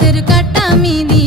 सिर कटा मी